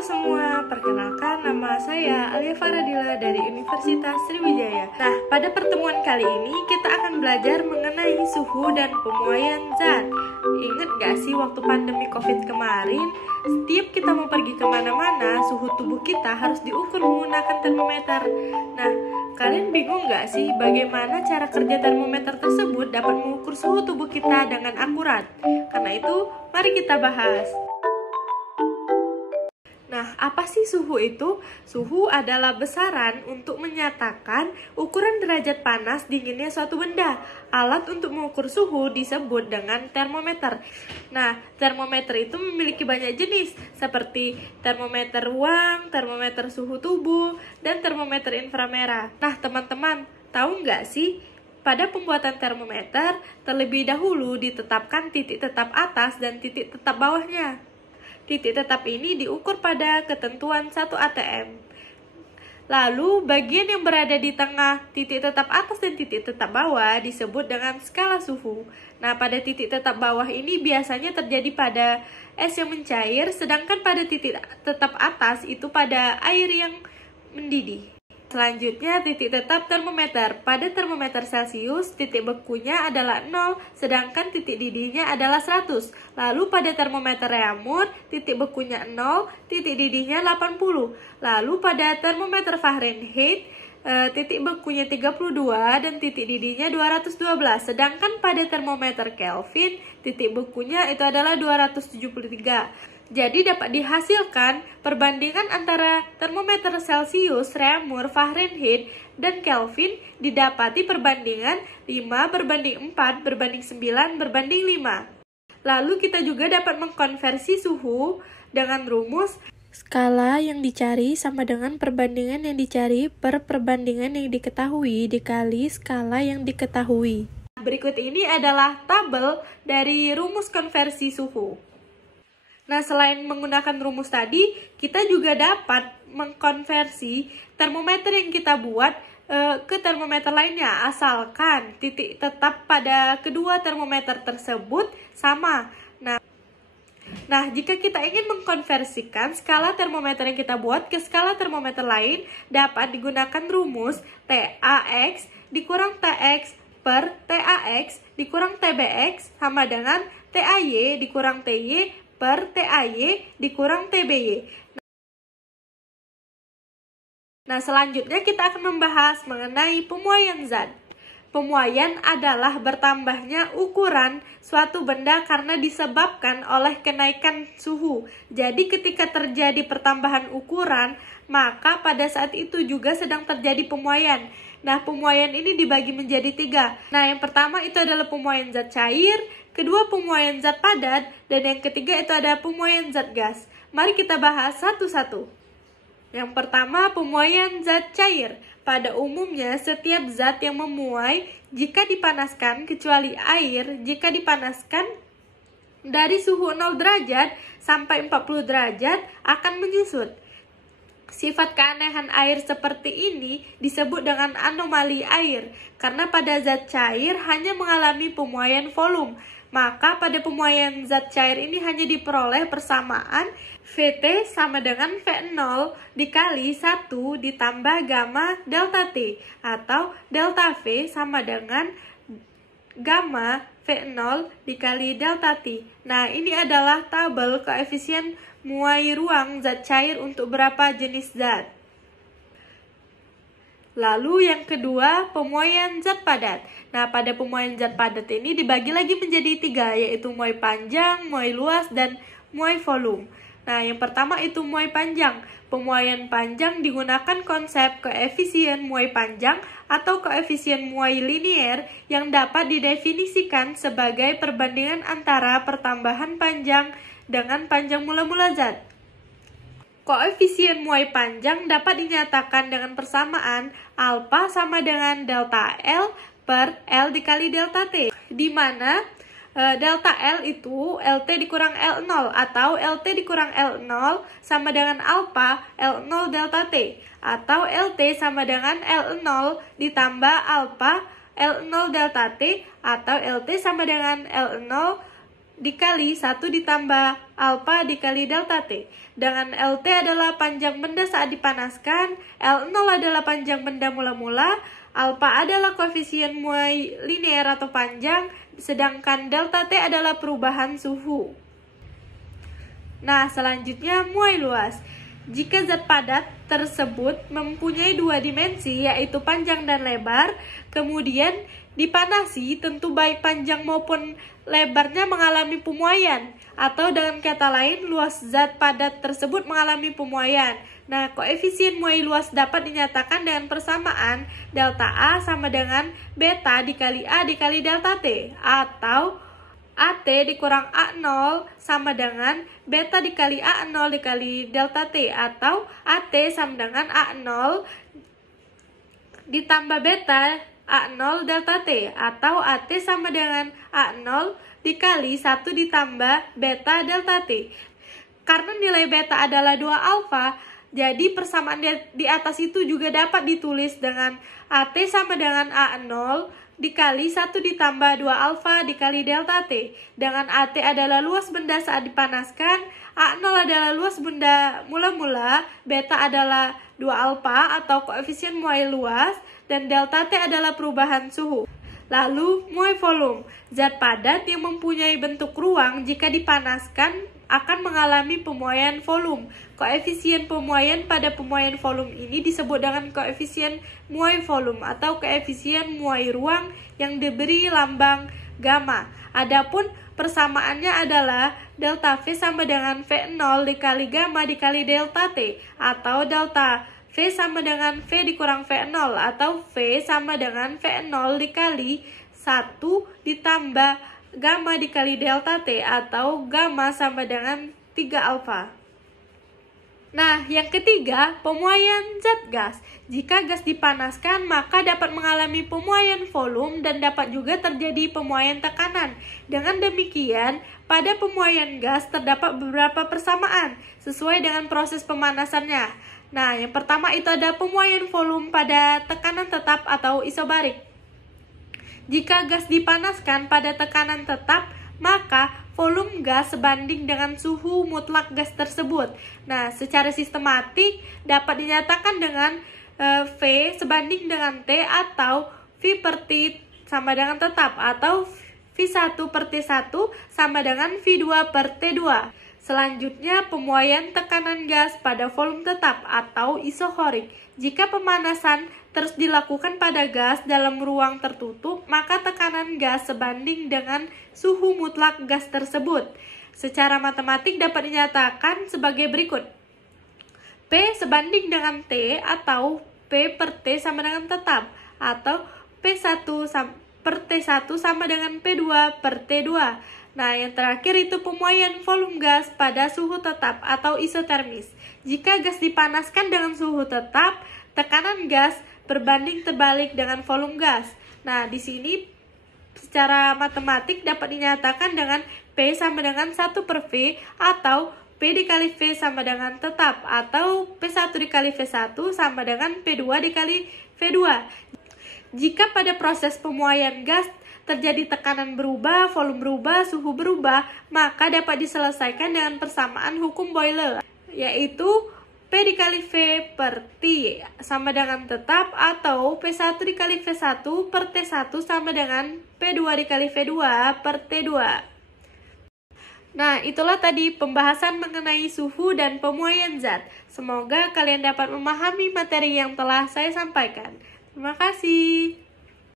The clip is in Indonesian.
Halo semua, perkenalkan nama saya Alia Faradila dari Universitas Sriwijaya. Nah, pada pertemuan kali ini kita akan belajar mengenai suhu dan pemuaian zat. Ingat gak sih waktu pandemi COVID kemarin, setiap kita mau pergi kemana-mana, suhu tubuh kita harus diukur menggunakan termometer. Nah, kalian bingung gak sih bagaimana cara kerja termometer tersebut dapat mengukur suhu tubuh kita dengan akurat? Karena itu, mari kita bahas. Nah, apa sih suhu itu? Suhu adalah besaran untuk menyatakan ukuran derajat panas dinginnya suatu benda. Alat untuk mengukur suhu disebut dengan termometer. Nah, termometer itu memiliki banyak jenis, seperti termometer ruang, termometer suhu tubuh, dan termometer inframerah. Nah, teman-teman, tahu nggak sih? Pada pembuatan termometer, terlebih dahulu ditetapkan titik tetap atas dan titik tetap bawahnya. Titik tetap ini diukur pada ketentuan 1 atm. Lalu, bagian yang berada di tengah titik tetap atas dan titik tetap bawah disebut dengan skala suhu. Nah, pada titik tetap bawah ini biasanya terjadi pada es yang mencair, sedangkan pada titik tetap atas itu pada air yang mendidih. Selanjutnya, titik tetap termometer. Pada termometer Celcius, titik bekunya adalah 0, sedangkan titik didihnya adalah 100. Lalu pada termometer Reaumur, titik bekunya 0, titik didihnya 80. Lalu pada termometer Fahrenheit, titik bekunya 32 dan titik didihnya 212. Sedangkan pada termometer Kelvin, titik bekunya itu adalah 273. Jadi dapat dihasilkan perbandingan antara termometer Celcius, Reaumur, Fahrenheit, dan Kelvin didapati perbandingan 5:4:9:5. Lalu kita juga dapat mengkonversi suhu dengan rumus skala yang dicari sama dengan perbandingan yang dicari per perbandingan yang diketahui dikali skala yang diketahui. Berikut ini adalah tabel dari rumus konversi suhu. Nah, selain menggunakan rumus tadi, kita juga dapat mengkonversi termometer yang kita buat ke termometer lainnya, asalkan titik tetap pada kedua termometer tersebut sama. Nah, jika kita ingin mengkonversikan skala termometer yang kita buat ke skala termometer lain, dapat digunakan rumus TAX dikurang TX per TAX dikurang TBX sama dengan TAY dikurang TY per TAY dikurang TBY. Nah, selanjutnya kita akan membahas mengenai pemuaian zat. Pemuaian adalah bertambahnya ukuran suatu benda karena disebabkan oleh kenaikan suhu. Jadi ketika terjadi pertambahan ukuran, maka pada saat itu juga sedang terjadi pemuaian. Nah, pemuaian ini dibagi menjadi 3. Nah, yang pertama itu adalah pemuaian zat cair, kedua pemuaian zat padat, dan yang ketiga itu ada pemuaian zat gas. Mari kita bahas satu-satu. Yang pertama, pemuaian zat cair. Pada umumnya, setiap zat yang memuai jika dipanaskan, kecuali air, jika dipanaskan dari suhu 0 derajat sampai 40 derajat akan menyusut. Sifat keanehan air seperti ini disebut dengan anomali air, karena pada zat cair hanya mengalami pemuaian volume. Maka pada pemuaian zat cair ini hanya diperoleh persamaan Vt sama dengan V0 dikali 1 ditambah gamma delta T, atau delta V sama dengan gamma V0 dikali delta T. Nah, ini adalah tabel koefisien muai ruang zat cair untuk berapa jenis zat. Lalu yang kedua, pemuaian zat padat. Nah, pada pemuaian zat padat ini dibagi lagi menjadi 3, yaitu muai panjang, muai luas, dan muai volume. Nah, yang pertama itu muai panjang. Pemuaian panjang digunakan konsep koefisien muai panjang atau koefisien muai linier yang dapat didefinisikan sebagai perbandingan antara pertambahan panjang dengan panjang mula-mula zat. Koefisien muai panjang dapat dinyatakan dengan persamaan alfa sama dengan delta L per L dikali delta T, di mana delta L itu LT dikurang L0 atau LT dikurang L0 sama dengan alfa L0 delta T, atau LT sama dengan L0 ditambah alfa L0 delta T, atau LT sama dengan L0 dikali 1 ditambah alfa dikali delta T. Dengan LT adalah panjang benda saat dipanaskan, L0 adalah panjang benda mula-mula, alfa adalah koefisien muai linear atau panjang, sedangkan delta T adalah perubahan suhu. Nah, selanjutnya muai luas. Jika zat padat tersebut mempunyai dua dimensi, yaitu panjang dan lebar, kemudian dipanasi, tentu baik panjang maupun lebarnya mengalami pemuaian, atau dengan kata lain, luas zat padat tersebut mengalami pemuaian. Nah, koefisien muai luas dapat dinyatakan dengan persamaan delta A sama dengan beta dikali A dikali delta T, atau AT dikurang A0 sama dengan beta dikali A0 dikali delta T, atau AT sama dengan A0 ditambah beta A0 delta T, atau AT sama dengan A0 dikali 1 ditambah beta delta T. Karena nilai beta adalah 2 alfa, jadi persamaan di atas itu juga dapat ditulis dengan AT sama dengan A0 dikali 1 ditambah 2 alfa dikali delta T. Dengan AT adalah luas benda saat dipanaskan, A0 adalah luas benda mula-mula, beta adalah 2 alfa atau koefisien muai luas, dan delta T adalah perubahan suhu. Lalu, muai volume. Zat padat yang mempunyai bentuk ruang jika dipanaskan akan mengalami pemuaian volume. Koefisien pemuaian pada pemuaian volume ini disebut dengan koefisien muai volume atau koefisien muai ruang yang diberi lambang gamma. Adapun persamaannya adalah delta V sama dengan V0 dikali gamma dikali delta T, atau delta V sama dengan V dikurang V0, atau V sama dengan V0 dikali 1 ditambah gamma dikali delta T, atau gamma sama dengan 3 alfa. Nah, yang ketiga, pemuaian zat gas. Jika gas dipanaskan, maka dapat mengalami pemuaian volume dan dapat juga terjadi pemuaian tekanan. Dengan demikian, pada pemuaian gas terdapat beberapa persamaan sesuai dengan proses pemanasannya. Nah, yang pertama itu ada pemuaian volume pada tekanan tetap atau isobarik. Jika gas dipanaskan pada tekanan tetap, maka volume gas sebanding dengan suhu mutlak gas tersebut. Nah, secara sistematik dapat dinyatakan dengan V sebanding dengan T, atau V per T sama dengan tetap, atau V1 per T1 sama dengan V2 per T2. Selanjutnya, pemuaian tekanan gas pada volume tetap atau isohorik. Jika pemanasan terus dilakukan pada gas dalam ruang tertutup, maka tekanan gas sebanding dengan suhu mutlak gas tersebut. Secara matematik dapat dinyatakan sebagai berikut. P sebanding dengan T, atau P per T sama dengan tetap, atau P1 per T1 sama dengan P2 per T2. Nah, yang terakhir itu pemuaian volume gas pada suhu tetap atau isotermis. Jika gas dipanaskan dengan suhu tetap, tekanan gas berbanding terbalik dengan volume gas. Nah, di sini secara matematik dapat dinyatakan dengan P sama dengan 1 per V, atau P dikali V sama dengan tetap, atau P1 dikali V1 sama dengan P2 dikali V2. Jika pada proses pemuaian gas terjadi tekanan berubah, volume berubah, suhu berubah, maka dapat diselesaikan dengan persamaan hukum Boyle, yaitu P dikali V per T sama dengan tetap, atau P1 dikali V1 per T1 sama dengan P2 dikali V2 per T2. Nah, itulah tadi pembahasan mengenai suhu dan pemuaian zat. Semoga kalian dapat memahami materi yang telah saya sampaikan. Terima kasih.